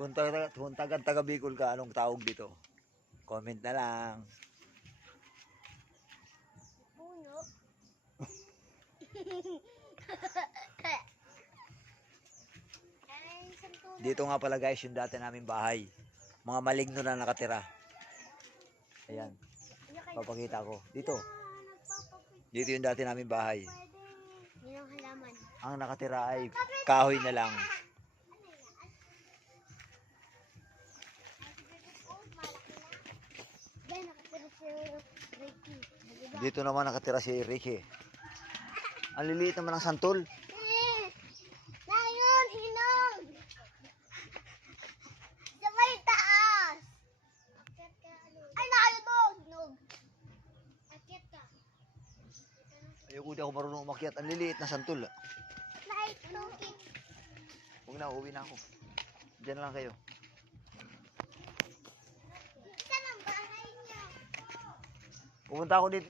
Kung taga Bicol ka, anong tawag dito? Comment na lang. Puno. Ay, santulan. Dito nga pala guys, yung dati naming bahay. Mga maligno na nakatira. Ayan, papakita ko. Dito. Dito yung dati naming bahay. Yun ang halaman. Ang nakatira ay kahoy na lang. Dahil nakatira si Ricky. Dito naman nakatira si Ricky. Ang liliit naman ng santol. Layon, hinog! Sa may taas! Ay, layo doon! Hinog! Akyat ka. Ayoko, di ako marunong umakyat. Ang liliit na santol. Lahat tungkit. Huwag na, uuwi na ako. Diyan lang kayo. Saan ang bahay niya? Pumunta ako dito.